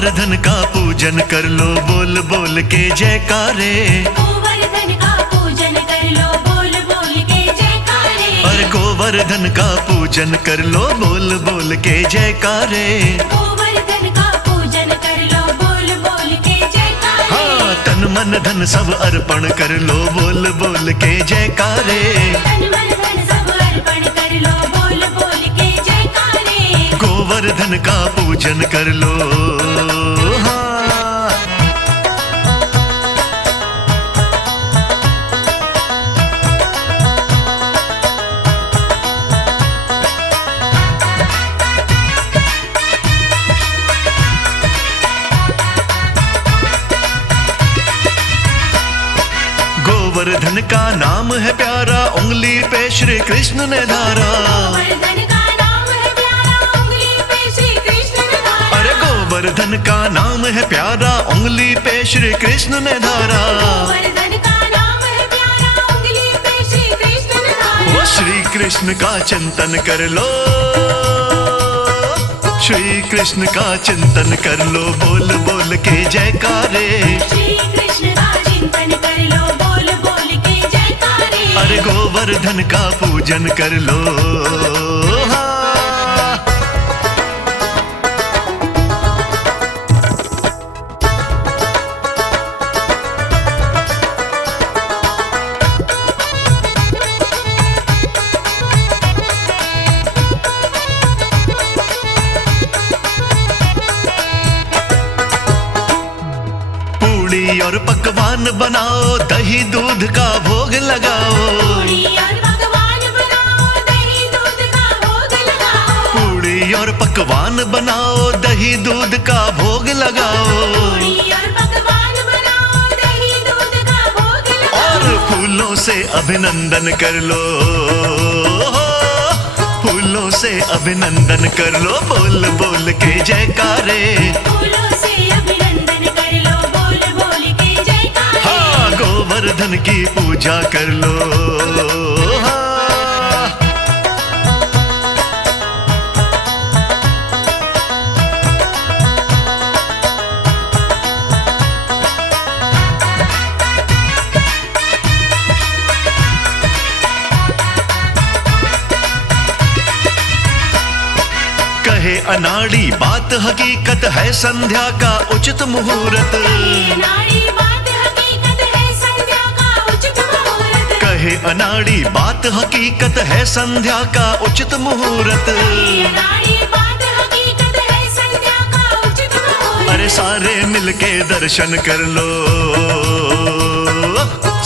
गोवर्धन का पूजन कर लो बोल बोल के जयकारे। गोवर्धन का पूजन कर लो बोल बोल के जयकारे। और गोवर्धन का पूजन कर लो बोल बोल के जयकारे। गोवर्धन का पूजन कर लो बोल बोल के जयकारे। हाँ, तन मन धन सब अर्पण कर लो बोल बोल के जयकारे। तन मन धन सब अर्पण कर लो बोल बोल के जयकारे। गोवर्धन का पूजन कर लो। हाँ। गोवर्धन का नाम है प्यारा, उंगली पे श्री कृष्ण ने धारा। गोवर्धन का नाम है प्यारा, उंगली पे श्री कृष्ण ने धारा। अरे गोवर्धन का नाम है प्यारा, उंगली पे श्री कृष्ण ने धारा। गोवर्धन का नाम है प्यारा, उंगली पे श्री कृष्ण ने धारा। वो श्री कृष्ण का चिंतन कर लो, श्री कृष्ण का चिंतन कर लो बोल बोल के जयकारे। श्री कृष्ण का चिंतन कर लो बोल बोल के जयकारे। अरे गोवर्धन का पूजन कर लो। हाँ। पूड़ी और पकवान बनाओ, दही दूध का भोग लगाओ। पूरी और पकवान बनाओ, दही दूध का भोग लगाओ। पूड़ी और पकवान बनाओ, दही दूध का भोग लगाओ। पूरी और पकवान बनाओ, दही दूध का भोग लगाओ। और फूलों से अभिनंदन कर लो, फूलों से अभिनंदन कर लो बोल बोल के जयकारे। फूलों से अभिनंदन कर लो बोल बोल के जयकारे। हाँ, गोवर्धन की पूजा कर लो। हाँ। कहे अनाड़ी बात हकीकत है, संध्या का उचित मुहूर्त। ये नारी बात हकीकत है, संध्या का उचित मुहूर्त। कहे अनाड़ी बात हकीकत है, संध्या का उचित मुहूर्त। ये नारी बात हकीकत है, संध्या का उचित मुहूर्त। अरे सारे मिलके दर्शन कर लो,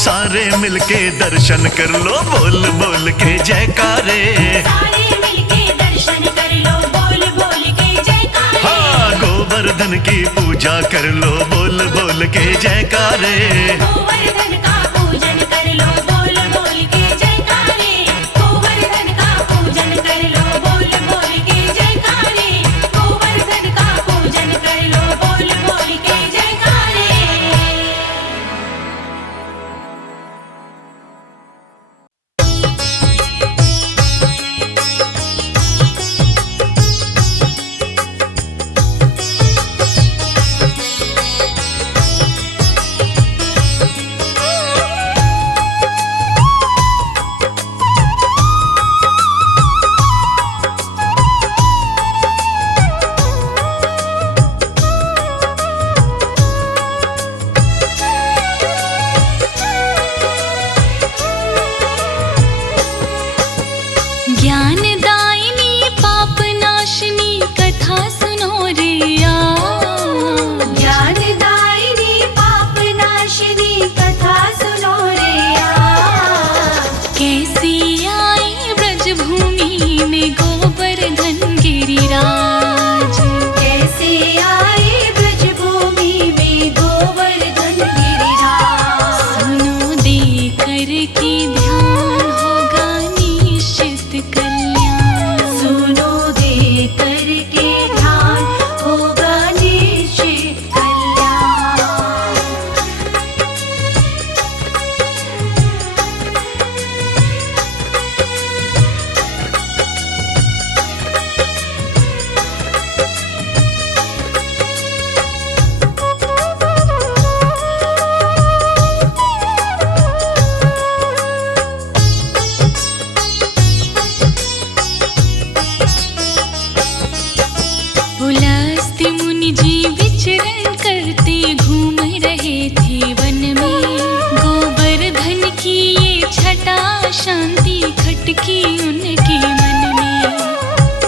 सारे मिलके दर्शन कर लो बोल बोल के जयकारे। सारे मिलके दर्शन कर लो बोल बोल के जयकारे। हाँ, गोवर्धन की पूजा कर लो बोल बोल के जयकारे। गोवर्धन का पूजन कर लो बोल बोल के जयकारे। गोवर्धन का पूजन कर लो बोल बोल के जयकारे। गोवर्धन का पूजन कर लो बोल बोल के जयकारे। ज्ञानदायिनी पापनाशिनी कथा सुनो रिया। ज्ञानदायिनी पापनाशिनी कथा सुनो रिया। कैसी आई ब्रजभूमि में गोवर्धन गिरिराज। कैसे आए ब्रजभूमि में गोवर्धन गिरिराज। सुनो दे करके ध्यान होगा निश्चित कल्याण। सुनो दे करके ध्यान होगा निश्चित कल्याण। की उनके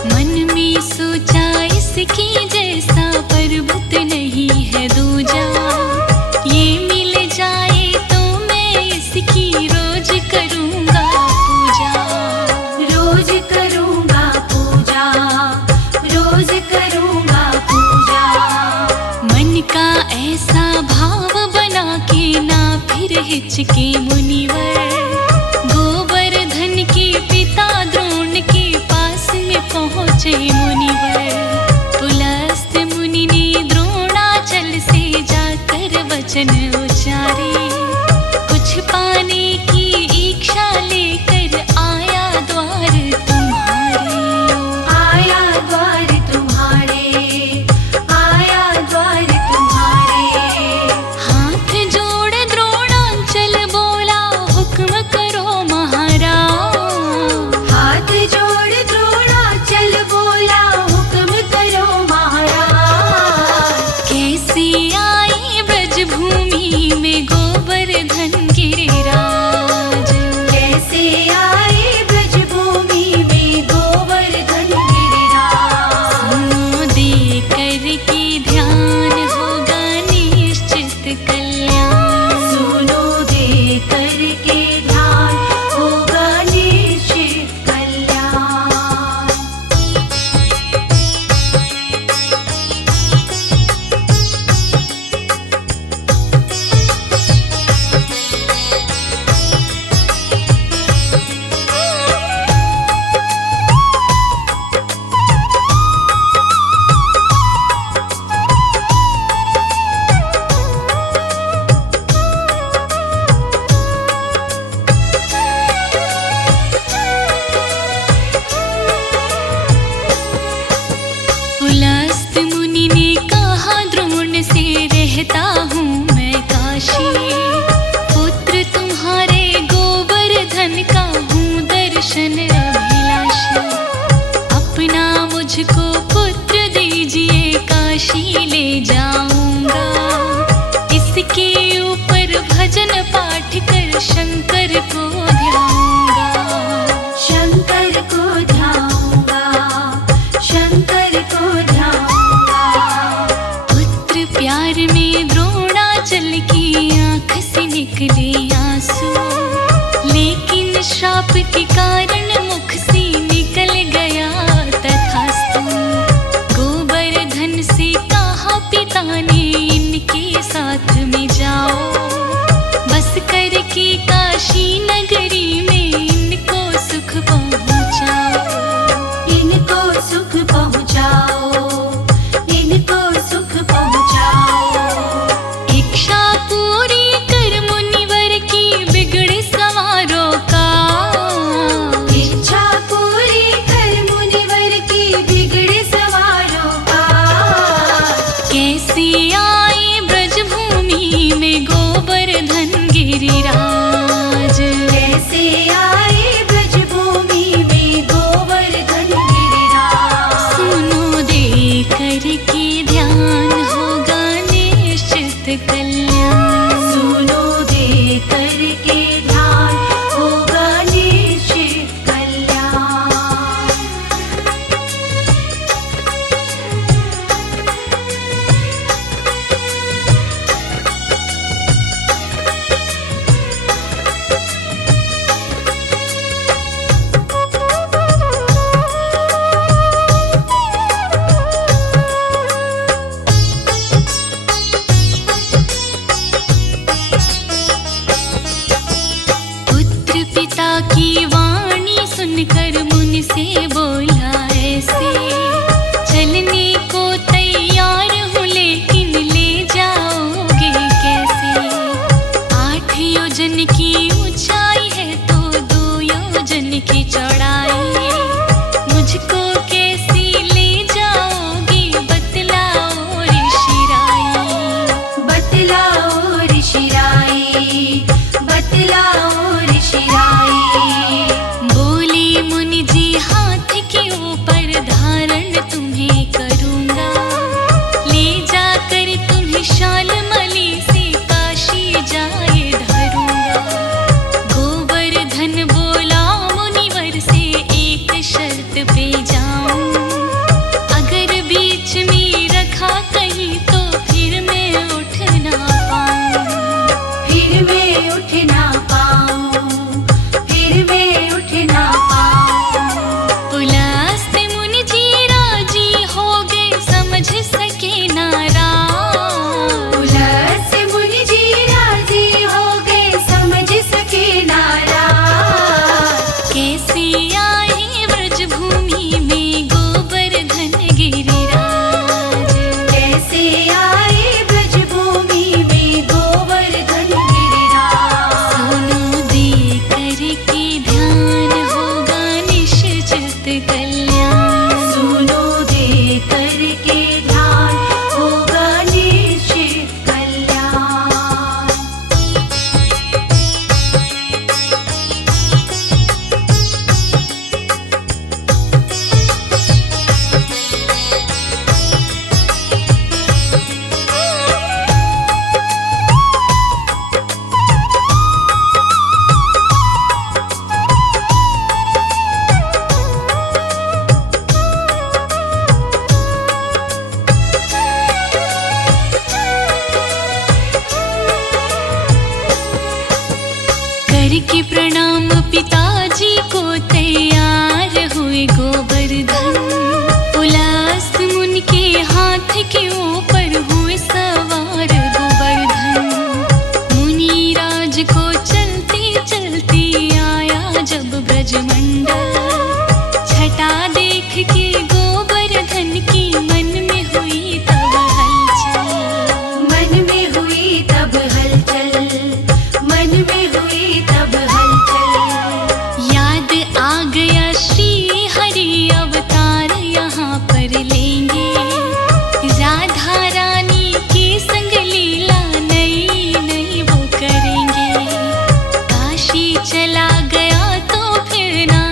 मन में सोचा इसकी जैसा पर्वत नहीं है दूजा। ये मिल जाए तो मैं इसकी रोज करूँगा पूजा। रोज करूँगा पूजा, रोज करूँगा पूजा। मन का ऐसा भाव बना के ना फिर हिचके मुनिवर, गोवर्धन के पिता द्रोण के पास में पहुँचे मुनिवर। पुलस्त मुनि ने द्रोणाचल से जाकर वचन उचारे, कुछ पाने की इच्छा लेकर आया द्वार तुम्हारे। आया द्वार तुम्हारे, आया द्वार तुम्हारे। हाथ जोड़ द्रोणाचल बोला हुक्म करो महाराज। हाथ जोड़ द्रोणाचल बोला हुक्म करो महाराज। कैसे आए ब्रजभूमि में गोवर्धन गिरिराज। कैसे आए ब्रजभूमि में गोवर्धन गिरिराज। सुनो दे करके ध्यान होगा निश्चित कल्याण। सुनो दे करके ध्यान होगा निश्चित कल्याण। पुलस्त मुनि ने कहा द्रोण से रहता हूँ मैं काशी। पुत्र तुम्हारे गोवर्धन का हूँ दर्शन अभिलाषी। अपना मुझको पुत्र दीजिए काशी ले जाऊंगा। इसके ऊपर भजन पाठ कर शंकर को ध्याऊंगा। शंकर को ध्याऊंगा, शंकर को ध्याऊंगा। पुत्र प्यार में द्रोणाचल की आंख से निकले आंसू, लेकिन श्राप के कारण मुख से निकल गया तथास्तु। गोवर्धन से कहा पिता ने इनके साथ में जाओ, बस करके काशी नगरी में इनको सुख पहुँचाओ। इनको सुख पहुँचाओ, इनको सुख पहुँचाओ। इच्छा पूरी कर मुनिवर की बिगड़े सवारों का। कल्याण। सुनो दे करके ध्यान, होगा निश्चित कल्याण। करके प्रणाम पिताजी को तैयार हुए गोवर्धन। पुलस्त मुनि के हाथ के ऊपर हुए सवार गोवर्धन। मुनि राज को चलते चलते आया जब ब्रजमंडल। छटा देख के गोवर्धन की मन में हुई तब हलचल। मन में हुई तब हलचल, मन में हुई तब हलचल। याद आ गया श्री हरि अवतार यहाँ पर लेंगे। राधा रानी के संग लीला नई नई वो करेंगे। काशी चला गया तो फिर ना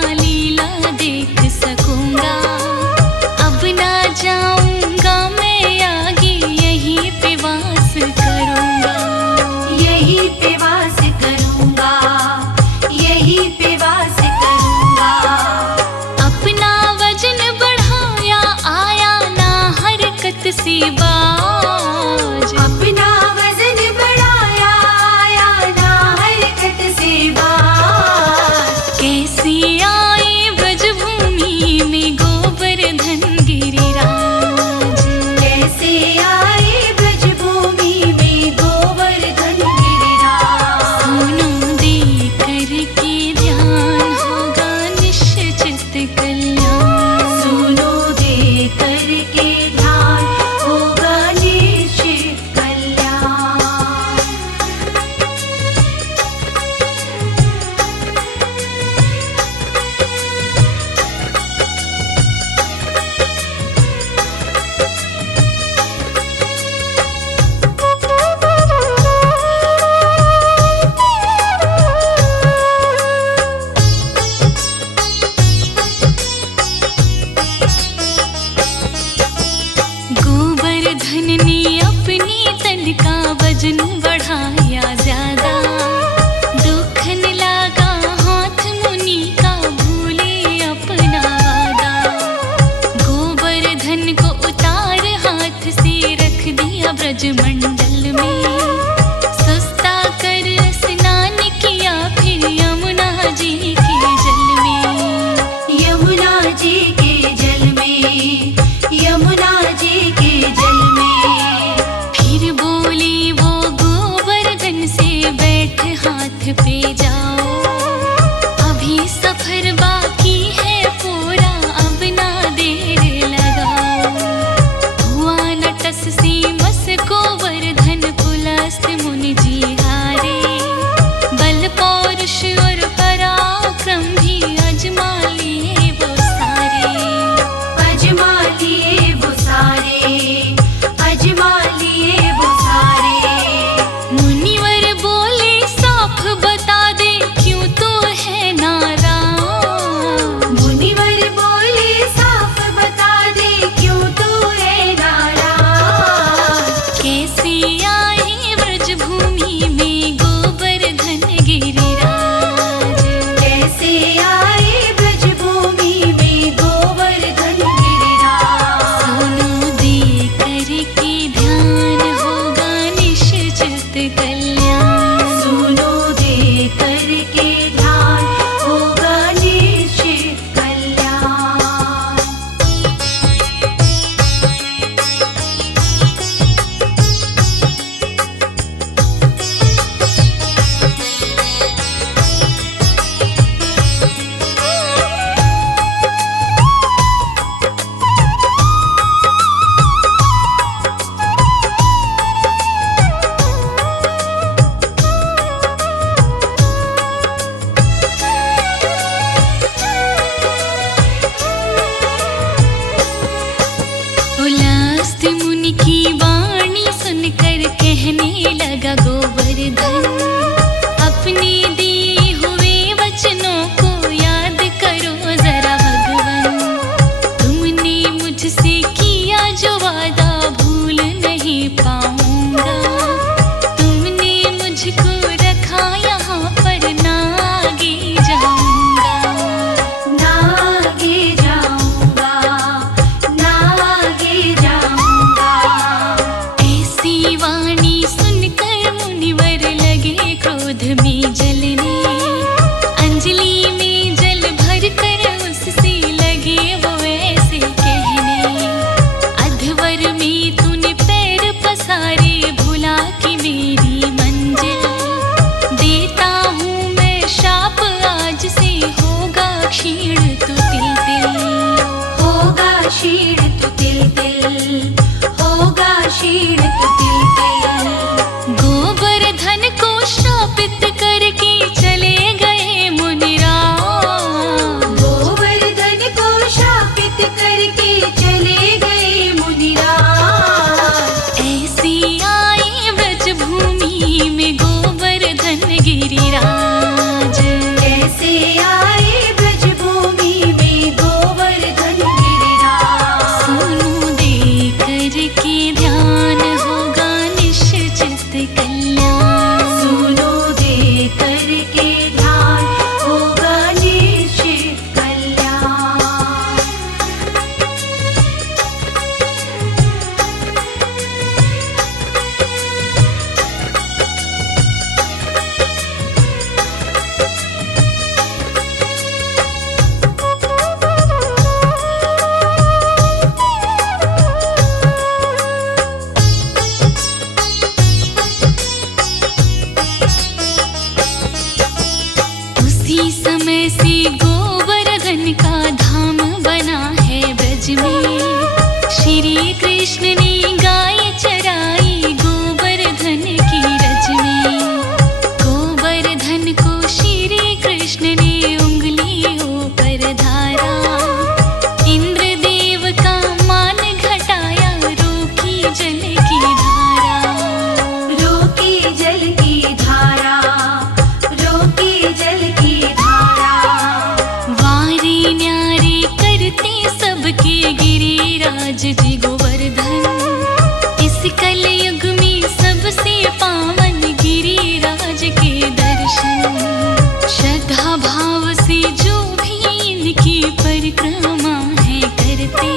क्षीण तो तिल तिल, होगा क्षीण तो तिल तिल, होगा क्षीण तो तिल तिल। गोवर्धन को शापित करके चले गए मुनिराज, गोवर्धन को शापित करके चले गए मुनिराज। ऐसी आई ब्रज भूमि में गोवर्धन गिरिराज, ऐसे आए ब्रजभूमि में गोवर्धन गिरिराज। सोनू दे करके ध्यान होगा निश्चित कल्याण, सुनो दे करके ध्यान होगा निश्चित कल्याण। उसी समय से गोवर्धन का धाम बना है ब्रज में। श्री कृष्ण ने गाय चराई गोवर्धन की रज में, गोवर्धन को श्री कृष्ण ने उंगलियों पर धारा। इंद्रदेव का मान घटाया रोकी जल की धारा, रोकी जल की धारा, रोकी जल की धारा। वारी न्यारी करते सबके गिरिराज जी गोवर्धन। इस कलयुग में सबसे पावन गिरिराज के दर्शन, श्रद्धा भाव से जो भी इनकी परिक्रमा है करते।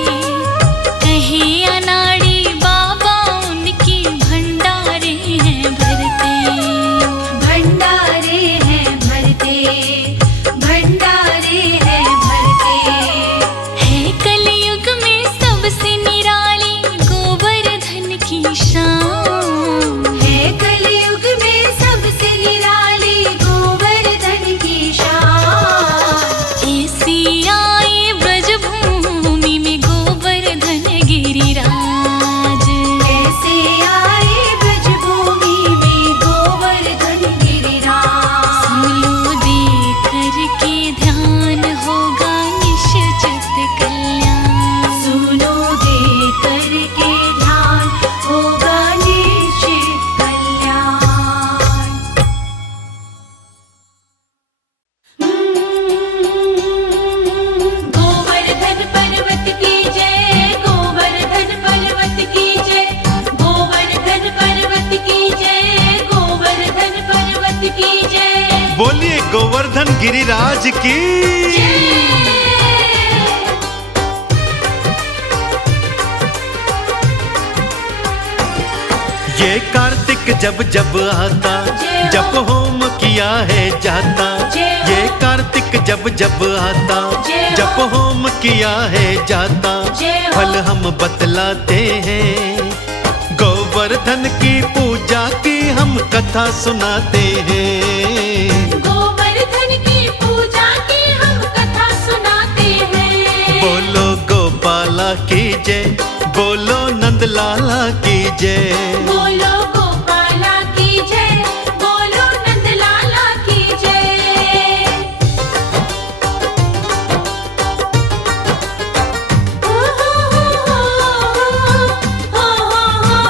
कहे अनाड़ी बाबा उनके भंडारे हैं भरते, भंडारे हैं भरते, भंडारे हैं भरते। है कलयुग में सबसे निराली गोवर्धन की शान, है कलयुग में सबसे निराली गोवर्धन की शान। ऐसी आए ब्रज भूमि में गोवर्धन गिरिराज, ऐसे आए ब्रजभूमि में गोवर्धन गिरिराज। सुनो दे करके ध्यान होगा निश्चित कल्याण, सुनो दे करके ध्यान होगा निश्चित कल्याण। गोवर्धन पर्वत की जय, गोवर्धन पर्वत की जय, गोवर्धन पर्वत की जय, गोवर्धन पर्वत की जय। बोलिए गोवर्धन गिरिराज की। ये कार्तिक जब जब आता, जब होम किया है जाता। ये कार्तिक जब जब आता, जब होम किया है जाता। फल हम बतलाते हैं, गोवर्धन की पूजा की हम कथा सुनाते हैं। गोवर्धन की पूजा की हम कथा सुनाते हैं। बोलो गोपाला की जय, बोलो नंदलाला की जय। बोलो गोपाला की जय, बोलो नंदलाला की जय। हो हो हो हो हो हो।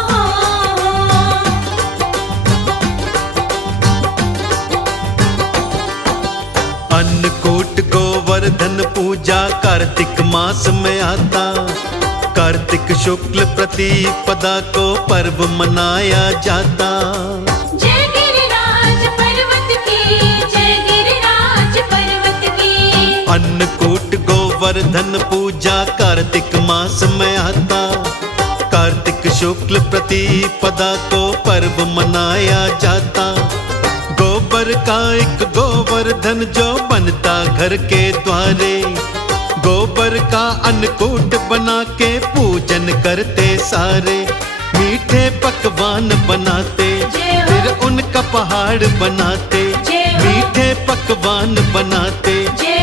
अन्नकूट गोवर्धन पूजा कार्तिक मास में आता। कार्तिक शुक्ल प्रतिपदा को पर्व मनाया जाता। जय गिरिराज पर्वत की, जय गिरिराज पर्वत की। अन्नकूट गोवर्धन पूजा कार्तिक मास में आता। कार्तिक शुक्ल प्रतिपदा को पर्व मनाया जाता। गोबर का एक गोवर्धन जो बनता घर के द्वारे। गोबर का अन्नकूट बना के पूजन करते सारे। मीठे पकवान बनाते, फिर उनका पहाड़ बनाते। मीठे पकवान बनाते,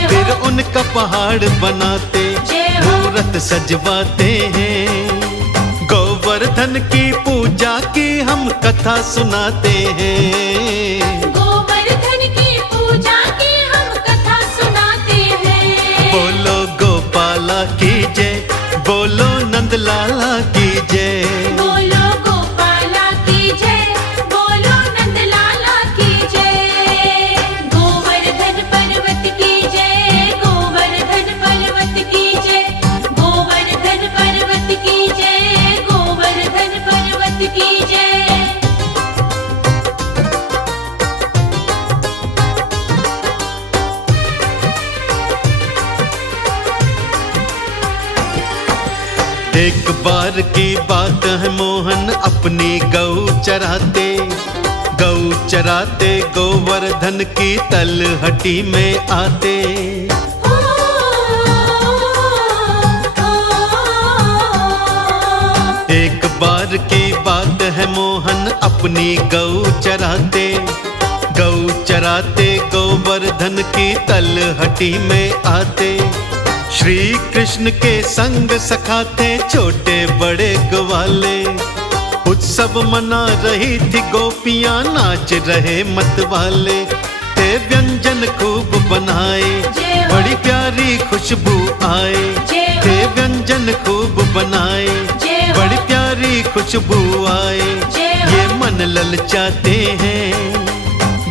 जय फिर हो उनका पहाड़ बनाते जय हो मूरत सजवाते हैं। गोवर्धन की पूजा की हम कथा सुनाते हैं। गोवर्धन की पूजा की हम कथा सुनाते हैं। बोलो गोपाला की जय, बोलो नंदलाला की जय। बोलो गोपाला की जय, बोलो नंदलाला की जय। गोवर्धन पर्वत की जय, गोवर्धन पर्वत की जय, गोवर्धन पर्वत की जय, गोवर्धन पर्वत की जय। एक बार की बात है मोहन अपनी गऊ चराते, गऊ चराते गोवर्धन की तलहटी में आते। एक बार की बात है मोहन अपनी गऊ चराते, गऊ चराते गोवर्धन की तलहटी में आते। श्री कृष्ण के संग सखा थे छोटे बड़े ग्वाले, उत्सव मना रही थी गोपियां नाच रहे मतवाले। ते व्यंजन खूब बनाए बड़ी प्यारी खुशबू आए, ते व्यंजन खूब बनाए बड़ी प्यारी खुशबू आए। ये मन ललचाते हैं,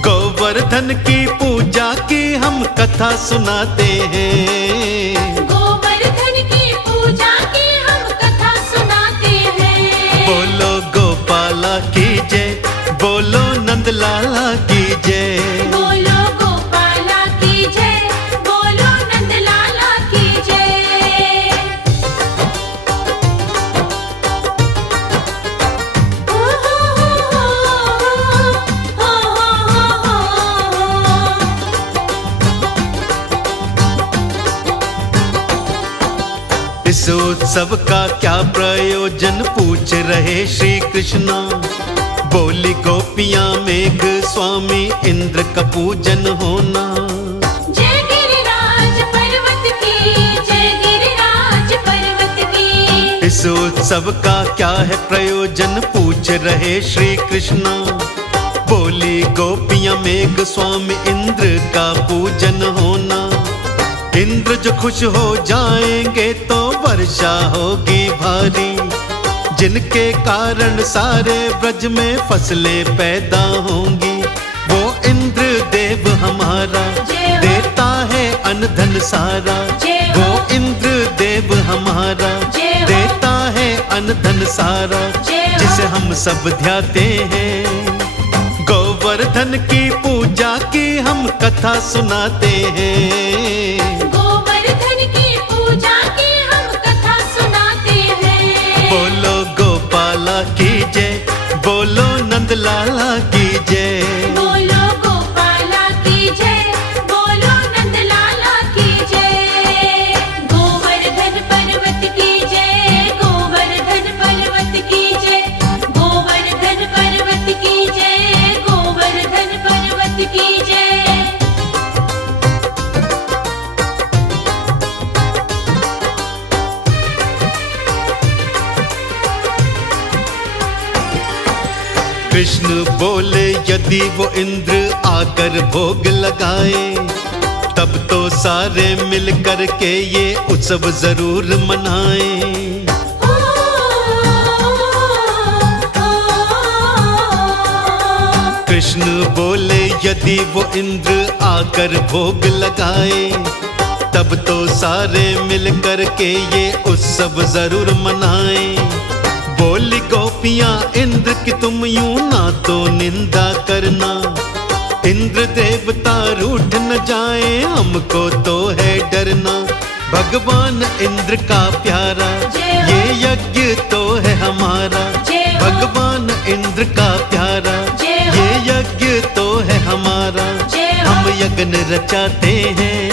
गोवर्धन की पूजा की हम कथा सुनाते हैं। गोवर्धन की पूजा की हम कथा सुनाते हैं। बोलो गोपाला की जय, बोलो नंदलाला की जय। बोलो गोपाला की जय, बोलो नंदलाला की जय। हो हो इस उत्सव का क्या प्रयोजन पूछ रहे श्री कृष्णा। बोली गोपियां मेघ स्वामी इंद्र का पूजन होना। जय गिरिराज पर्वत की, जय गिरिराज पर्वत की। इस उत्सव का क्या है प्रयोजन पूछ रहे श्री कृष्णा। बोली गोपियां मेघ स्वामी इंद्र का पूजन होना। इंद्र जो खुश हो जाएंगे तो वर्षा होगी भारी, जिनके कारण सारे ब्रज में फसलें पैदा होंगी। वो इंद्र देव हमारा देता है अन्न धन सारा, वो इंद्र देव हमारा देता है अन्न धन सारा, जिसे हम सब ध्याते हैं। गोवर्धन की पूजा की हम कथा सुनाते हैं। गोवर्धन की पूजा की हम कथा सुनाते हैं। बोलो गोपाला की जय, बोलो नंदलाला की जय। बोलो गोपाला की जय, बोलो नंदलाला की जय। गोवर्धन पर्वत की जय, गोवर्धन पर्वत की जय, गोवर्धन पर्वत की जय, गोवर्धन पर्वत की जय। कृष्ण बोले यदि वो इंद्र आकर भोग लगाए, तब तो सारे मिलकर के ये उत्सव जरूर मनाएं। कृष्ण बोले यदि वो इंद्र आकर भोग लगाए, तब तो सारे मिलकर के ये उत्सव जरूर मनाएं। बोली गोपियां इंद्र की तुम यूं ना तो निंदा करना, इंद्र देवता रूठ न जाए हमको तो है डरना। भगवान इंद्र का प्यारा ये यज्ञ तो है हमारा, भगवान इंद्र का प्यारा ये यज्ञ तो है हमारा। हम यज्ञ रचाते हैं,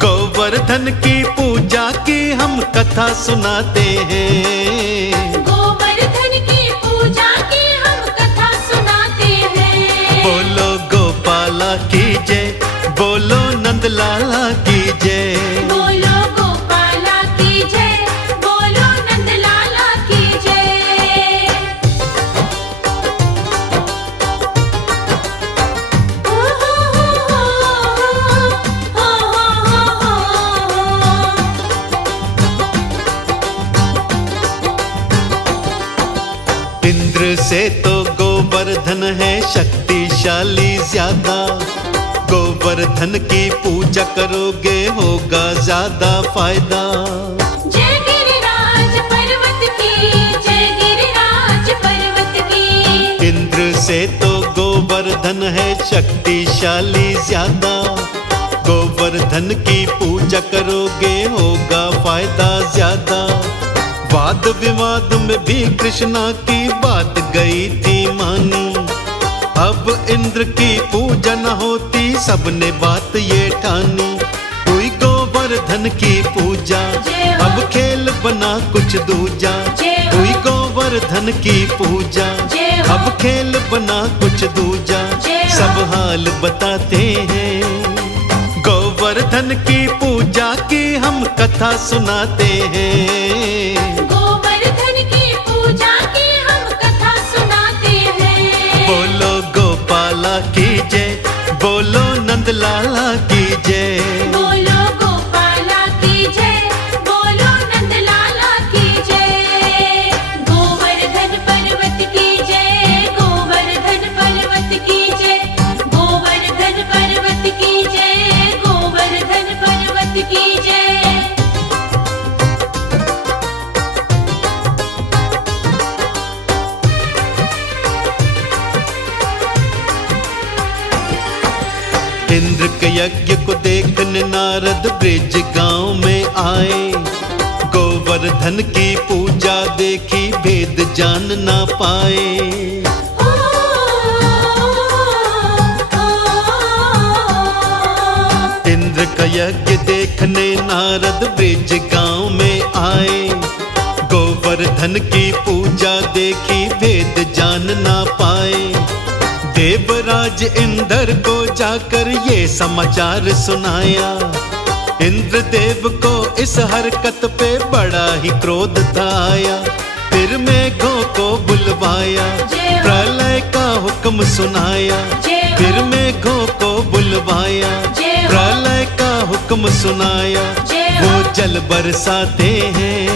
गोवर्धन की पूजा की हम कथा सुनाते हैं। गोवर्धन की पूजा की हम कथा सुनाते हैं। बोलो गोपाला की जय, बोलो नंद नंद लाला की जय। बोलो गोपाला की जय, बोलो नंद लाला की जय। ओ हो इंद्र से तो गोवर्धन है शक्तिशाली ज्यादा, गोवर्धन की पूजा करोगे होगा ज्यादा फायदा। जय गिरिराज पर्वत की, जय गिरिराज पर्वत की। इंद्र से तो गोवर्धन है शक्तिशाली ज्यादा, गोवर्धन की पूजा करोगे होगा फायदा ज्यादा। वाद विवाद में भी कृष्णा की बात गई थी मानी, अब इंद्र की पूजा न होती सबने बात ये ठानी। हुई गोवर्धन की पूजा अब खेल बना कुछ दूजा, हुई गोवर्धन की पूजा अब खेल बना कुछ दूजा। सब हाल बताते हैं गोवर्धन की पूजा की हम कथा सुनाते हैं। गोवर्धन की पूजा की हम कथा सुनाते हैं। बोलो गोपाला की जय, बोलो नंद लाला की जय। बोलो गोपाला की जय, बोलो नंद लाला की जय। गोवर्धन पर्वत की जय, गोवर्धन पर्वत की जय, गोवर्धन पर्वत की जय, गोवर्धन पर्वत की जय। इंद्र के यज्ञ को देखने नारद ब्रिज गांव में आए, गोवर्धन की पूजा देखी भेद जान ना पाए। इंद्र का यज्ञ देखने नारद ब्रिज गांव में आए, गोवर्धन की पूजा देखी भेद जान ना पाए। देवराज इंद्र को जाकर ये समाचार सुनाया, इंद्रदेव को इस हरकत पे बड़ा ही क्रोध था आया। फिर मेघों को बुलवाया, प्रलय का हुक्म सुनाया। फिर मेघों को बुलवाया, प्रलय का हुक्म सुनाया। वो जल बरसाते हैं,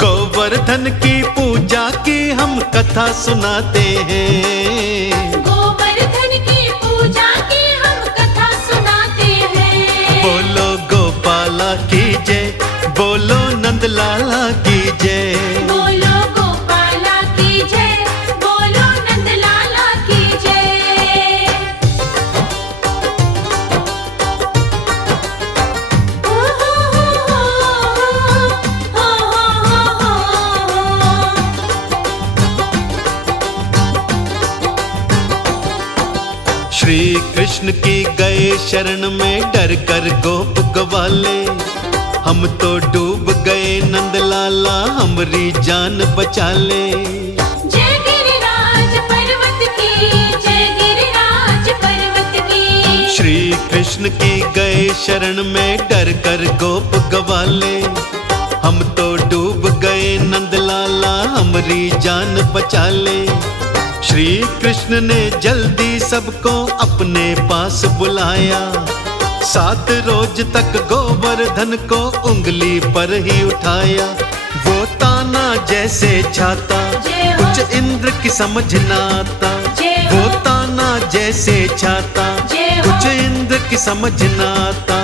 गोवर्धन की पूजा की हम कथा सुनाते हैं। गोवर्धन की पूजा की हम कथा सुनाते हैं। बोलो गोपाला की जय, बोलो नंद लाला की जय। बोलो गोपाला की जय, बोलो नंद लाला की जय। ओ श्री कृष्ण की गए शरण में डर कर गोप गवाले, हम तो डूब गए नंद लाला हमरी जान बचा ले। जय गिरिराज पर्वत की, जय गिरिराज पर्वत की। श्री कृष्ण की गए शरण में डर कर गोप गवाले, हम तो डूब गए नंद लाला हमरी जान बचा ले। श्री कृष्ण ने जल्दी सबको अपने पास बुलाया, 7 रोज तक गोवर्धन को उंगली पर ही उठाया। वो ताना जैसे छाता कुछ इंद्र की समझ ना आता, वो ताना जैसे छाता कुछ इंद्र की समझ ना आता।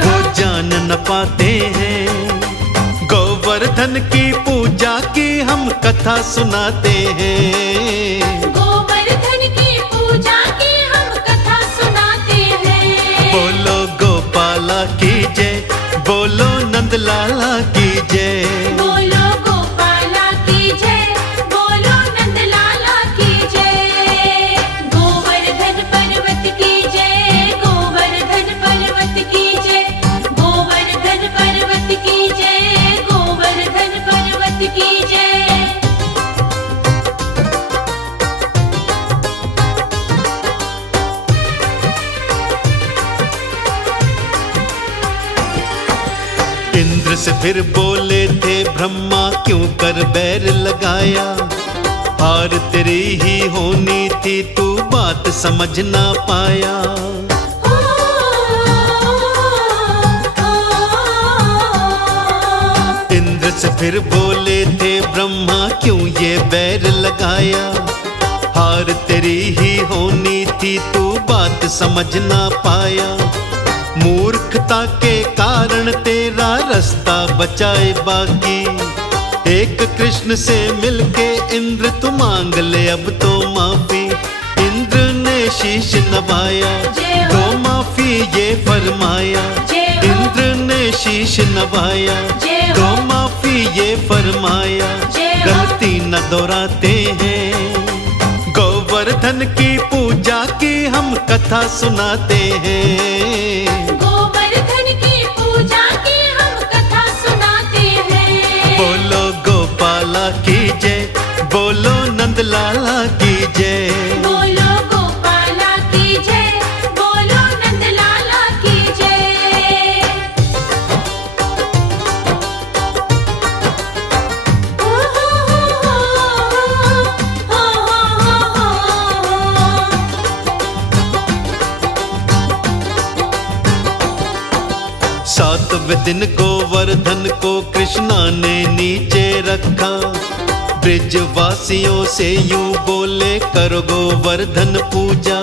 वो जान न पाते हैं गोवर्धन की पूजा की हम कथा सुनाते हैं। गोवर्धन की पूजा की हम कथा सुनाते हैं। बोलो गोपाला की जय, बोलो नंद लाला की जय। बोलो गोपाला की जय, बोलो नंद लाला की जय। गोवर्धन पर्वत की जय, गोवर्धन पर्वत की जय, गोवर्धन पर्वत की जय, गोवर्धन पर्वत की जय। इंद्र से फिर बोले थे ब्रह्मा, क्यों कर बैर लगाया। हार तेरी ही होनी थी, तू बात समझ ना पाया। इंद्र से फिर बोले थे ब्रह्मा, क्यों ये बैर लगाया। हार तेरी ही होनी थी, तू बात समझ ना पाया। मूर्खता के कारण तेरा रास्ता बचाए बाकी। एक कृष्ण से मिलके इंद्र तू मांग ले अब तो माफी। इंद्र ने शीश नवाया, तो माफी ये फरमाया। इंद्र ने शीश नवाया, तो माफी ये फरमाया। गलती न दोहराते हैं, गोवर्धन की पूजा की हम कथा सुनाते हैं। गोवर्धन की पूजा की हम कथा सुनाते हैं। बोलो गोपाला की जय, बोलो नंदलाला की जय। बोलो गोपाला की जय, बोलो नंदलाला की जय। ओ हो सातवें दिन गोवर्धन को कृष्णा ने नीचे रखा। ब्रिजवासियों से यूं बोले, करो गोवर्धन पूजा।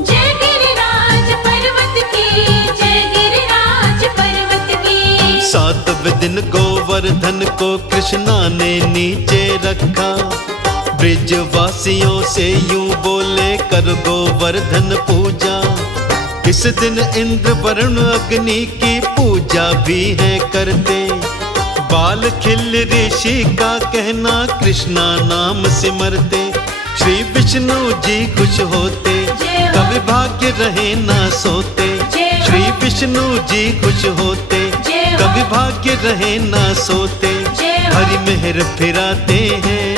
जय गिरिराज पर्वत की, जय गिरिराज पर्वत की। सातवें दिन गोवर्धन को कृष्णा ने नीचे रखा। ब्रिजवासियों से यूं बोले, कर गोवर्धन पूजा। इस दिन इंद्र वरुण अग्नि की पूजा भी है करते। बाल खिल ऋषि का कहना, कृष्णा नाम सिमरते। श्री विष्णु जी खुश होते, कभी भाग्य रहे ना सोते। श्री विष्णु जी खुश होते, कभी भाग्य रहे ना सोते। हरि मेहर फिराते हैं,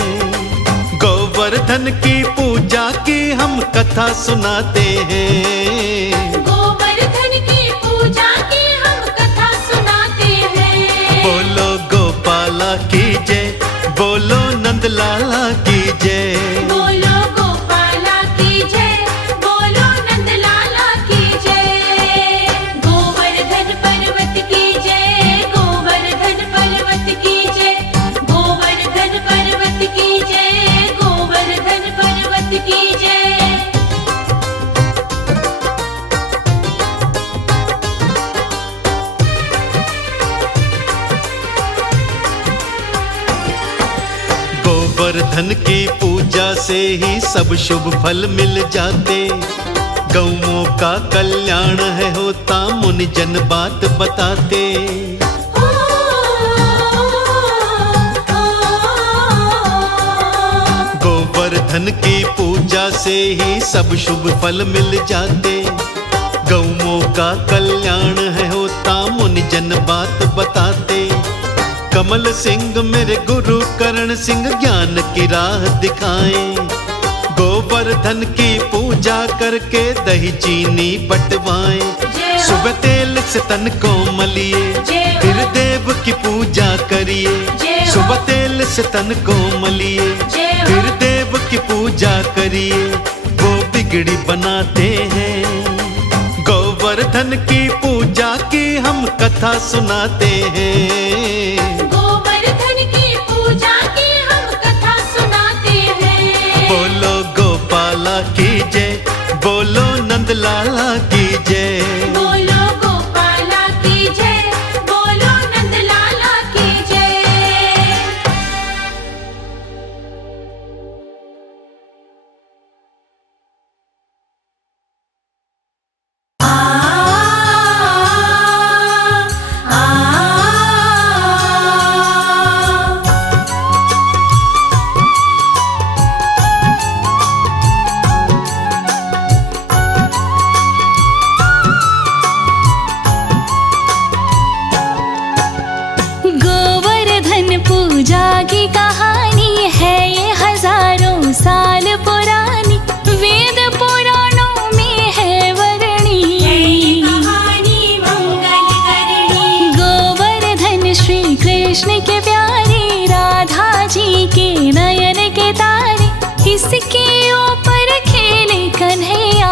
गोवर्धन की पूजा की हम कथा सुनाते हैं। गोवर्धन की पूजा की हम कथा सुनाते हैं। बोलो गोपाला की जय, बोलो नंदलाला की जय। बोलो गोपाला की जय, बोलो नंदलाला की जय। गोवर्धन पर्वत की जय, गोवर्धन पर्वत की जय। गोवर्धन पर्वत की जय, गोवर्धन पर्वत की जय। गोवर्धन की पूजा से ही सब शुभ फल मिल जाते। गौओं का कल्याण है होता, मुनि जन बात बताते। गोवर्धन की पूजा से ही सब शुभ फल मिल जाते। गौओं का कल्याण है होता, मुनि जन बात बताते। कमल सिंह मेरे गुरु करण सिंह ज्ञान की राह दिखाए। गोवर्धन की पूजा करके दही चीनी बटवाए। सुबह तेल से तन को मलिए, फिर देव की पूजा करिए। सुबह तेल से तन को मलिए, फिर देव की पूजा करिए। वो बिगड़ी बनाते हैं, गोवर्धन की पूजा की हम कथा सुनाते हैं। गोवर्धन की पूजा की हम कथा सुनाते हैं। बोलो गोपाला की जय, बोलो नंदलाला की जय। बोलो गोपाला की जय, बोलो नंदलाला की जय। कृष्ण के प्यारे, राधा जी के नयन के तारे, इसके ऊपर खेले कन्हैया।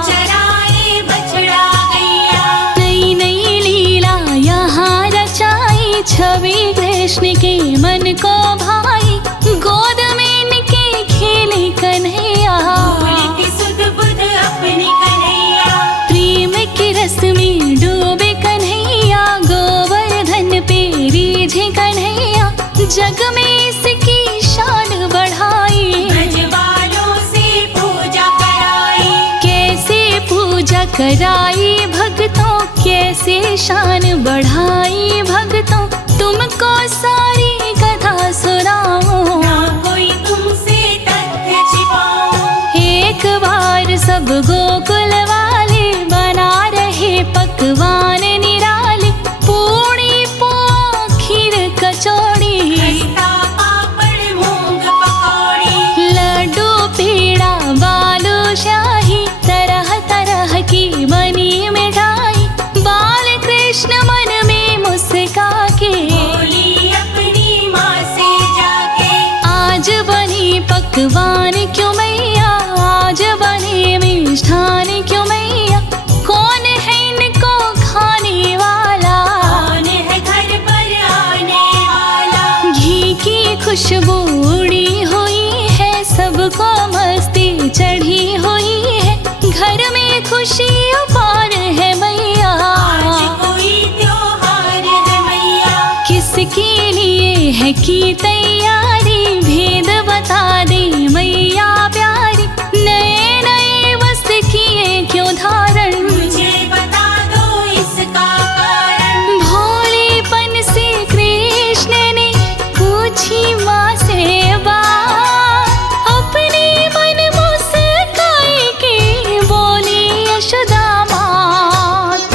चराए बछड़ा गैया, नई नई लीला यहाँ रचाई, छवि कृष्ण के मन को भाई, गोद में इनके खेले कन्हैया। भूल के सुध बुध अपनी कन्हैया, प्रेम के रस में डूबे कन्हैया, गोवर्धन पे रीझे कन्हैया, जग में इसकी शान बढ़ाई। ब्रजवालों से पूजा कराई, कैसे पूजा कराई भक्तों, कैसे शान बढ़ाई भक्तों, तुमको सारी कथा सुनाऊं, ना कोई तुमसे तथ्य छिपाऊं। एक बार सब गोकुल वाले बना रहे पकवान निराले, पूड़ी पोहा खीर कचौड़ी, खस्ता पापड़ मूंग पकौड़ी, लड्डू पेड़ा बालूशाही, तरह तरह की बनी मिठाई, बाल कृष्ण मन में मुस्का के, बोली अपनी माँ से जाके। आज बनी पकवान क्यों मैया, आज बने मिष्ठान क्यों मैया, कौन है इनको खाने वाला, कौन है घर पर आने वाला। घी की खुशबू उड़ी हुई है, सबको मस्ती चढ़ी हुई है, घर में खुशी अपार है मैया। आज कोई त्योहार है मैया, किसके लिए है की तैयारी, भेद बता दे मैया प्यारी, नए नए वस्त्र किए क्यों धारण, मुझे बता दो इसका कारण। भोलेपन से कृष्ण ने पूछी माँ से बात, अपने मन मुस्काई के बोली यशोदा मात।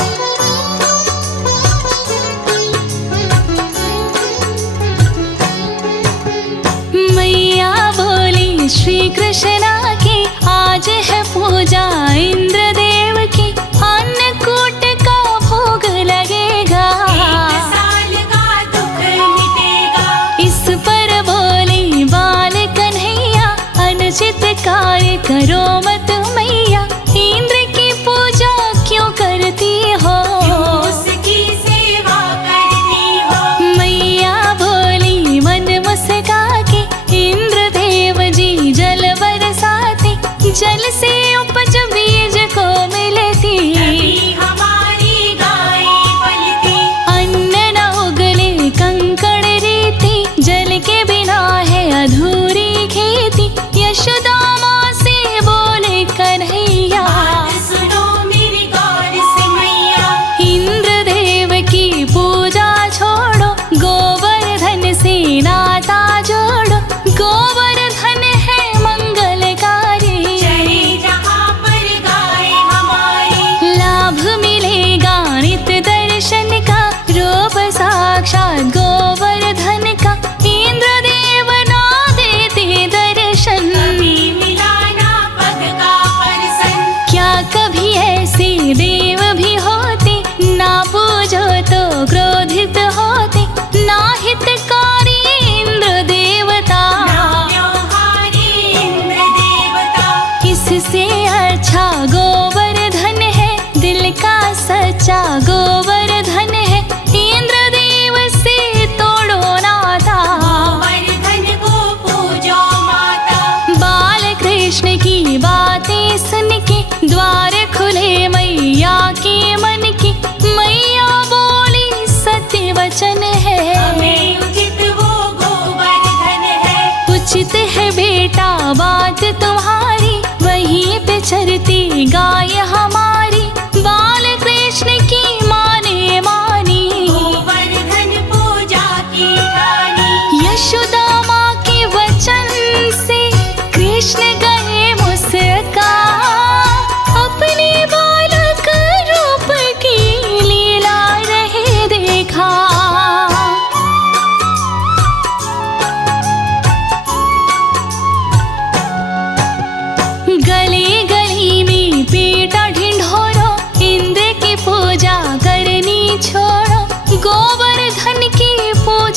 मैया बोली श्री कृष्णा की, आज है पूजा इंद्रदेव की, अन्नकूट का भोग लगेगा, एक साल का दुख मिटेगा, इस पर बोले बाल कन्हैया, अनुचित कार्य करो मत मैया, इंद्र की पूजा क्यों करती हो, क्यों उसकी सेवा करती हो। मैया बोली मन मुस्का के, इंद्रदेव जी जल बरसाते, जल से उपज बीज को मिलती, तभी हमारी गाय पलती, अन्न न उगले कंकड़ रेती, जल के बिना है अधूरी खेती, यशोदा माँ से बोले कन्हैया। बात सुनो मेरी गौर से मैया, इंद्रदेव की पूजा छोड़ो, गोवर्धन से नाता जोड़ो, गोवर्धन है मंगलकारी, चले जहाँ पर गाय हमारी। लाभ मिलेगा नित्य दर्शन का, रूप साक्षात गोवर्धन का, इंद्रदेव ना देते दर्शन, कभी मिलाना पग का परसन, क्या कभी ऐसे देव भी होते, ना पूजो तो क्रोधित होते, ना हितकारी इंद्र देवता, ना व्यवहारी इंद्र देवता। इससे अच्छा गोवर्धन है, दिल का सच्चा गोवर्धन है, इंद्र देव से तोड़ो नाता, गोवर्धन को पूजो माता, बाल कृष्ण की बातें सुन के, द्वार खुले मैया के मन के, मैया बोली सत्य वचन है, हमें उचित वो गोवर्धन है। उचित है बेटा बात तुम्हारी, वहीं पे चरती गाय हमारी, बाल कृष्ण की माने मानी, गोवर्धन पूजा की ठानी, यशोदा माँ के वचन से कृष्ण गए मुस्का, अपने बालक रूप की लीला रहे देखा। गली गली में पीटा ढिंढोरो, इंद्र की पूजा करनी छोड़ो, गोवर्धन की पूजा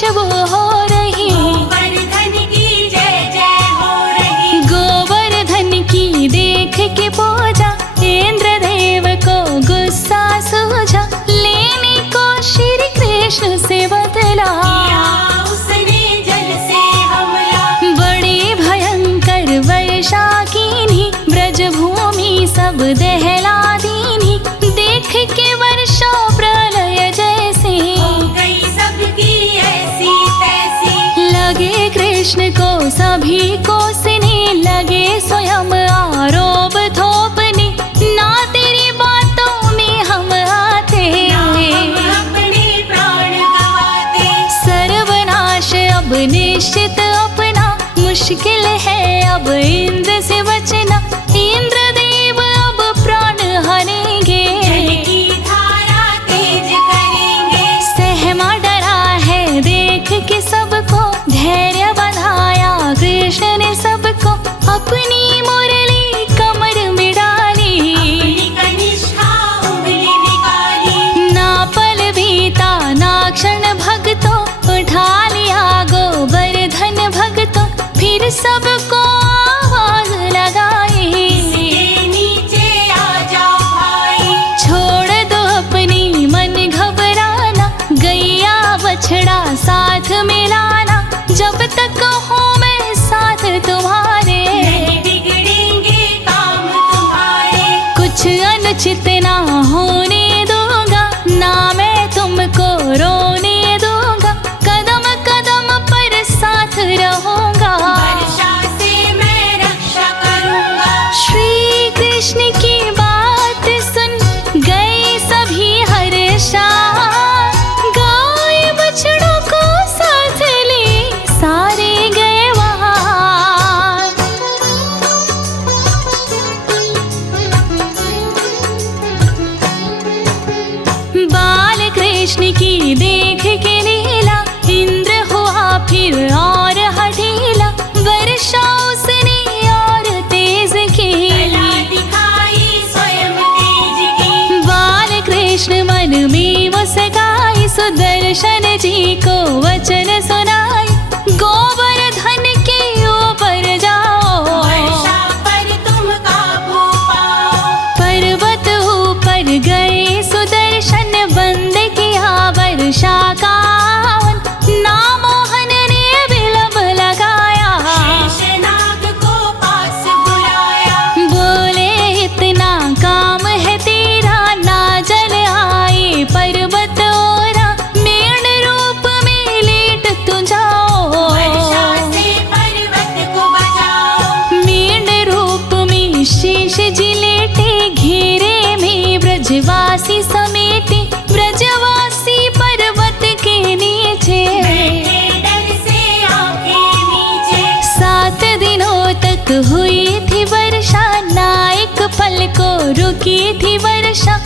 खुशबू हो रही, गोवर्धन की जय जय हो रही। गोवर्धन की देख के पूजा, इंद्रदेव को गुस्सा सूझा, लेने को श्री कृष्ण से बदला। किया उसने जल से हमला, बड़ी भयंकर वर्षा कीन्ही, ब्रज भूमि सब दहला दीन्ही, देख के वर्षा प्रलय जैसे, हो गई सबकी ऐसी तैसी। लगे कृष्ण को सभी कोसने, लगे स्वयं आरोप थोपने, ना तेरी बातों में हम आते, हम अपने प्राण गवाते। सर्वनाश अब निश्चित अपना, मुश्किल है अब इंद्र से बचना, इंद्रदेव अब प्राण हरेंगे, जल की धारा तेज करेंगे। सहमा डरा है देख के सबको, धैर्य बनाया कृष्ण ने सबको, अपनी मुरली कमर में डाली, अपनी कनिष्ठा उंगली निकाली। ना पल बीता ना क्षण भक्तों, उठा लिया गोवर्धन भक्तों, फिर सबको आवाज लगाई, इसके नीचे आ जाओ भाई। छोड़ दो अपनी मन घबराना, गैया बछड़ा साथ मिलाना, जब तक हूँ मैं साथ तुम्हारे, नहीं बिगड़ेंगे काम तुम्हारे। कुछ अनुचित ना होने दूंगा, ना मैं तुमको रोने दूंगा, कदम कदम पर साथ रहूंगा, वर्षा से मैं रक्षा करूंगा। श्री कृष्ण की बात सुन गए सभी हर्षा, गाय बछड़ों को साथ ले सारे गए वहां। बाल कृष्ण की देख के लीला, इंद्र हुआ फिर और हठीला, वर्षा उसने और तेज की, कला दिखाई स्वयं तेज की। बाल कृष्ण मन में मुस्काई, सुदर्शन जी को वचन सुनाई, गोवर्धन के ऊपर जाओ, वर्षा पर तुम काबू पाओ। पर्वत ऊपर गए सुदर्शन, बंद किया वर्षा का आवन, नामोहन ने विलंब लगाया, शेषनाग को पास बुलाया। बोले इतना काम है तेरा, ना जल आए पर्वत ओरा, मेढ़ रूप में लेट तू जाओ, वर्षा से पर्वत को बचाओ। मेढ़ रूप में शेष जी लेटे, घेरे में ब्रजवासी समेटे, ब्रजवासी पर्वत के नीचे, बैठे डर से आंखें नीचे। 7 दिनों तक हुई थी वर्षा, ना एक पल को रुकी थी वर्षा,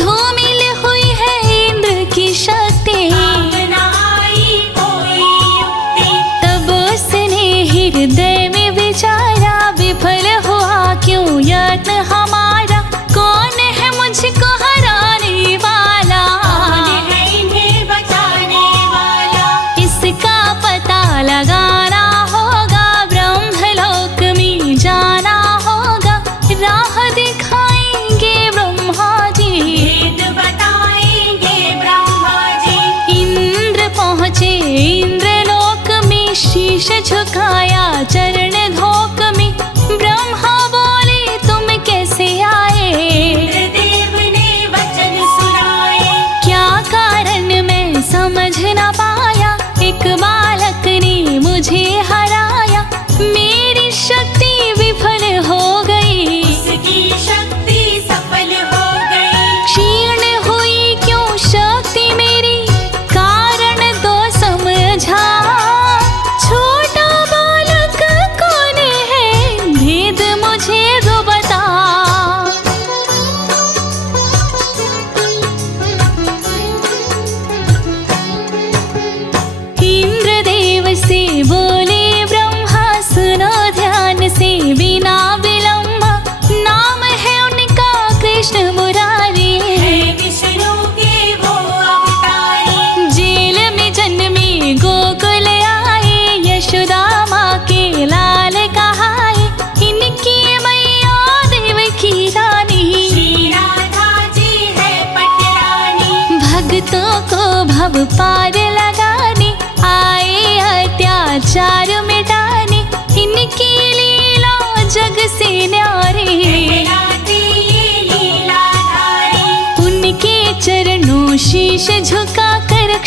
धूमिल हुई है इंद्र की शक्ति, काम न आई कोई युक्ति। तब उसने हृदय में विचारा, विफल हुआ क्यों यत्न हमारा, कौन है मुझको हराने वाला, कौन है इन्हें बचाने वाला। इसका पता लगाना होगा, ब्रह्मलोक में जाना होगा, राह दिखाएंगे ब्रह्मा जी, वेद बताएंगे ब्रह्मा जी। इंद्र पहुँचे इंद्रलोक में, शीश झुकाया चरण धोक में, ब्रह्मा बोले तुम कैसे आए, इंद्रदेव ने वचन सुनाए। क्या कारण मैं समझ न पाया, एक बालक ने मुझ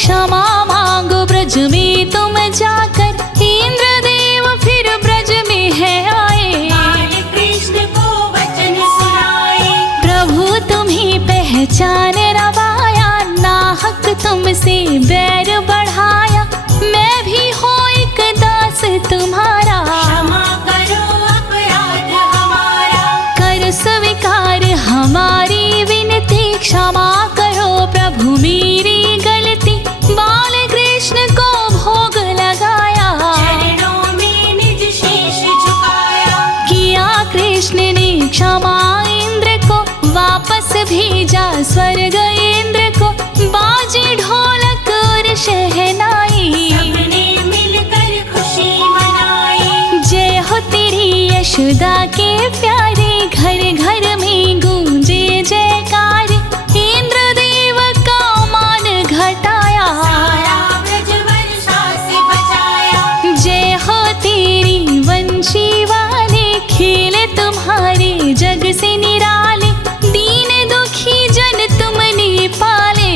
क्षमा मांगो ब्रज में तुम जाकर, इंद्रदेव फिर ब्रज में है आए। बाल कृष्ण को वचन सुनाए, प्रभु तुम्हें पहचान न पाया, नाहक तुमसे बैर बढ़ाया। मैं भी हो एक दास तुम्हारा, क्षमा करो अपराध हमारा। कर स्वीकार हमारी विनती, क्षमा करो प्रभु मेरी गलती। बाल कृष्ण को भोग लगाया, चरणों में निज शीश झुकाया। किया कृष्ण ने क्षमा इंद्र को, वापस भेजा स्वर्ग इंद्र को। बाजे ढोलक और शहनाई, सबने मिलकर खुशी मनाई। जय हो तेरी यशोदा के प्यारे, घर घर में गूंजे जयकार। इंद्रदेव का मान घटाया, सारा ब्रज वर्षा से बचाया। जय हो तेरी वंशी वाले, खेल तुम्हारे जग से निराले। दीन दुखी जन तुमने पाले,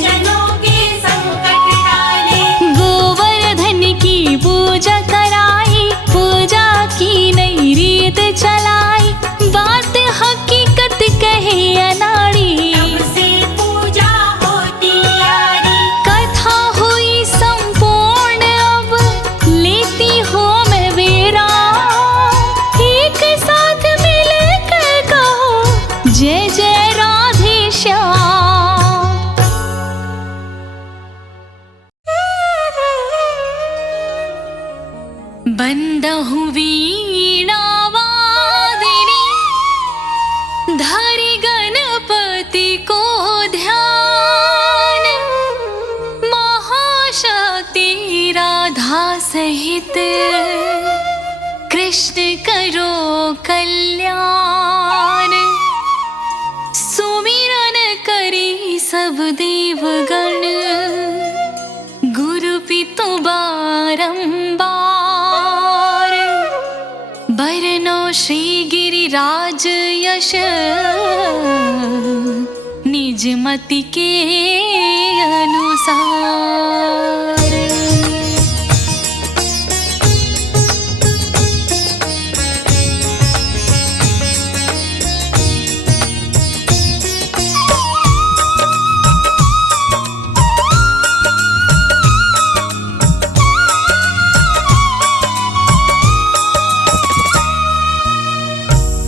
जनों के संकट टाले। गोवर्धन की पूजा कराई, पूजा की नई रीत चलाई। बात हकीकत कहे अनाड़ी, से पूजा होती यारी। कथा हुई संपूर्ण, अब लेती हूँ मैं विराम। एक साथ मिलकर कहो जय जय राधे श्याम। बंदहु वीणा वादिनी, धरि गणपति को ध्यान। महाशक्ति राधा सहित, कृष्ण करो कल्याण। सुमिरन करी सब देवगण, गुरु पितु बारंबार। बरनो श्री गिरिराज यश, निज मति के अनुसार।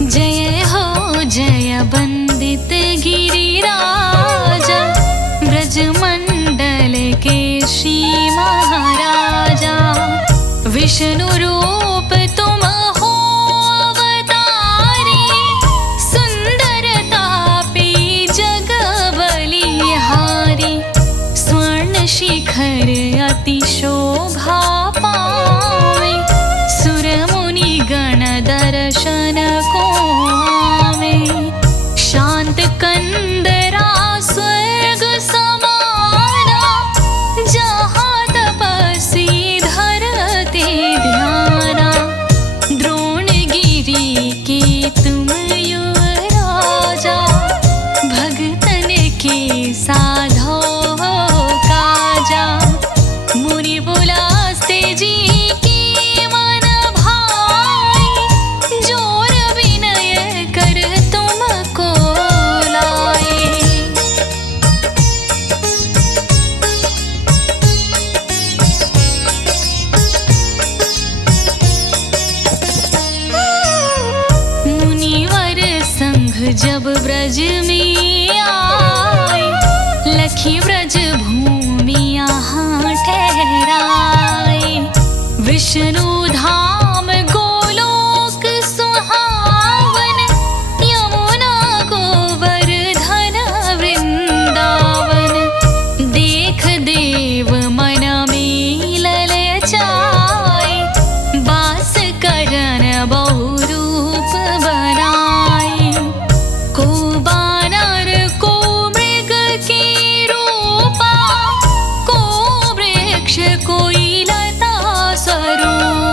जय हो जय वंदित गिरिराजा, ब्रजमंडल के श्री महाराजा। विष्णु रूप तुम हो अवतारी, सुंदरता पे जग बलिहारी। स्वर्ण शिखर अति शोभा पाए, सुर मुनि गण दर्शन को आवे। शांत कंदरा स्वर्ग समाना, जहाँ तपस्वी धरते ध्याना। द्रोणगिरि के तुम युवराजा, भगतन के साधो काजा। मुनि बुलास्ते जी के मन भाई, जोर विनय कर तुमको लाए। मुनिवर संघ जब ब्रज में आए, लखी ब्रज भूमि यहाँ ठहराए। विष्णु धाम गोलोक सुहावन, यमुना गोवर्धन वृंदावन। देख देव मन में ललचाए, वास करन बहुरूप बनाए। को बानर को मृग के रूपा, को वृक्ष कोई लता स्वरूपा।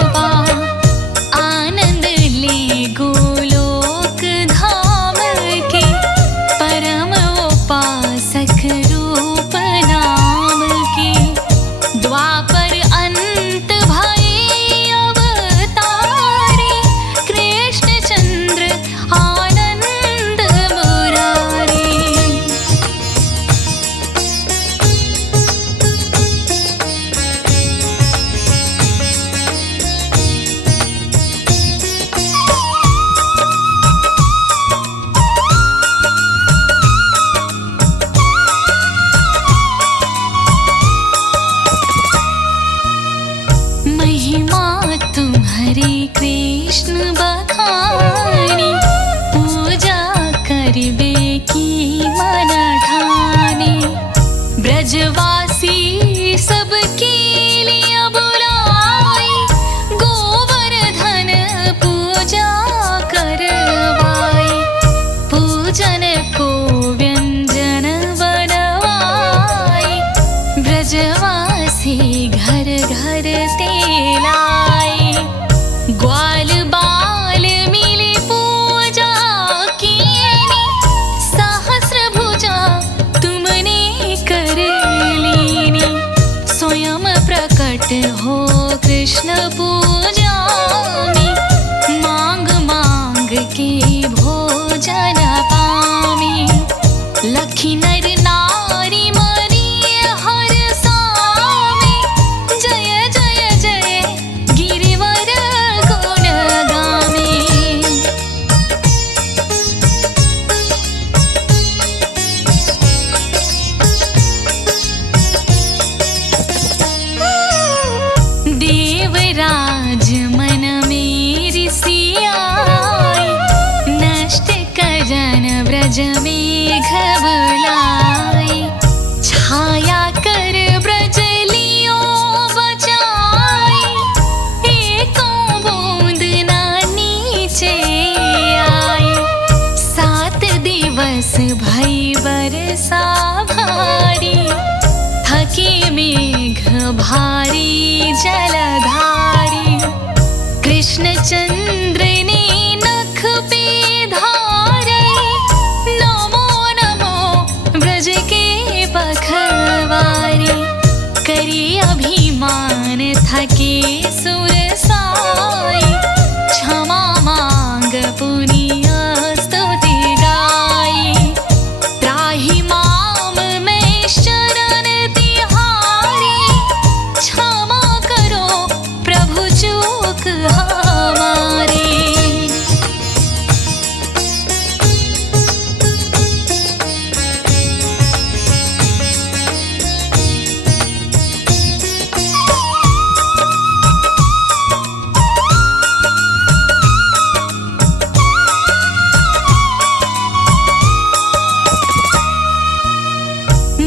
करे कृष्ण बखानी, पूजा करबे की मन ठाने। ब्रजवासी सबके लिए बुलाई, गोवर्धन पूजा करवाई। पूजन को व्यंजन बनवाई, ब्रजवासी घर घर तेलाई। ग्वाल बाल मिली पूजा कीनी, सहस्र भुजा तुमने कर लीनी। स्वयं प्रकट हो कृष्ण पूजा में, मांग मांग के भोजन पामी। लखी नर नारी मरी हर सामे, जय जय जय गिरिवर गुण गामे। देवराज मन में ऋषियाई, नष्ट करन ब्रज में घबलाई। छाया कर ब्रज लियो बचाई, एको बूंद ना नीचे आई। 7 दिवस भई बरसा भारी, थके मेघ भारी जलधारी। कृष्णचंद्र ने नख पे धारे, नमो नमो ब्रज के पखवारे। करी अभिमान थके सुर साई, क्षमा मांग पुनीय स्तुति गाई। त्राहि माम मैं शरण तिहारी, क्षमा करो प्रभु चूक हमारी।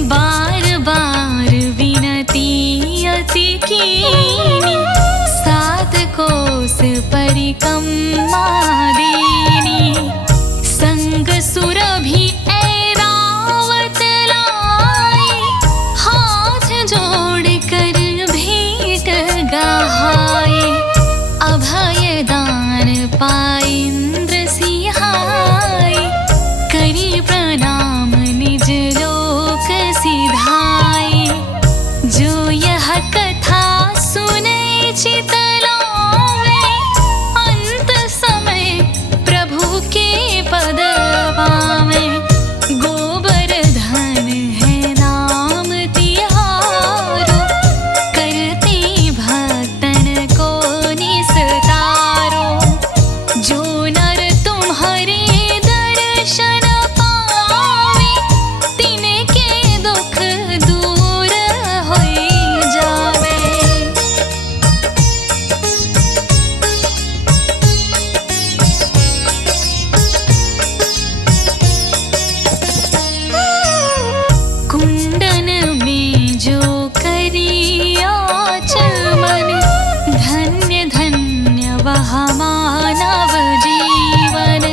बार बार विनती अति कीनी, 7 कोस परिक्रमा दीनी। संग सुरभि ऐरावत लाई, हाथ जोड़ कर भेंट गहाए। अभय दान पाई इंद्र सिहाय, करी प्रणाम निज लोक सिधाई। जो यह कथा सुने चित लावे, अंत समय प्रभु के पद पावे। गोवर्धन है नाम तिहारो, करते भक्तन को निस्तारो। जो नर तुम्हारे दर्शन पावे, तिनके दुख दूर होई जावे। कुंडन में जो करिया चमन, धन्य धन्य वह मानव जीवन।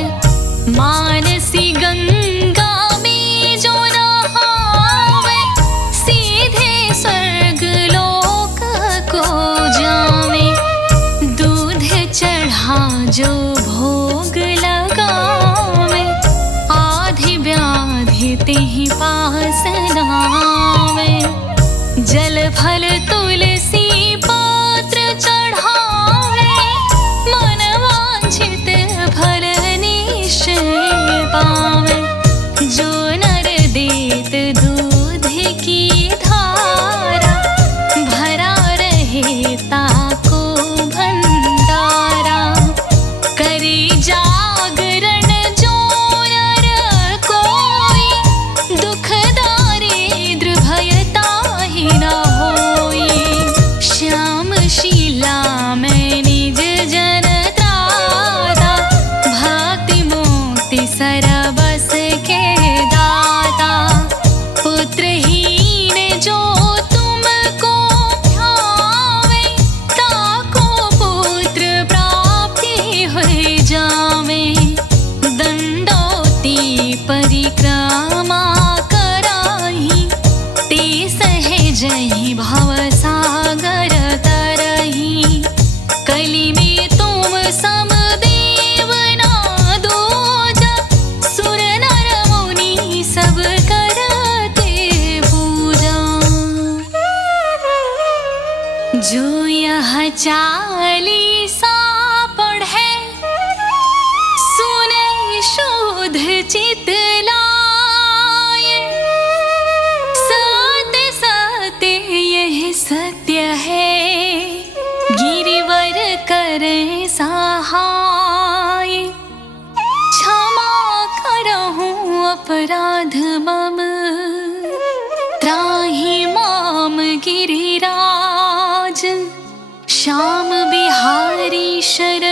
मानसी गंगा में जो नहावे, सीधे स्वर्ग लोक को जावे। दूध चढ़ा जो भोग लगावे, आधि व्याधि तेहि पास नावे। जल फल तुलसी पत्र चढ़ावे, मन वांछित फल निश्चय पावे। जो नर देत दूध की धारा, भरा रहे ताको भंडारा। कर जो यह चालीसा पढ़े सुने शुद्ध चित लाए, सत्य सत्य यह सत्य है, गिरिवर करे सहाय। क्षमा करहूँ अपराध मम, त्राहि माम गिरिराज। श्याम बिहारी शरण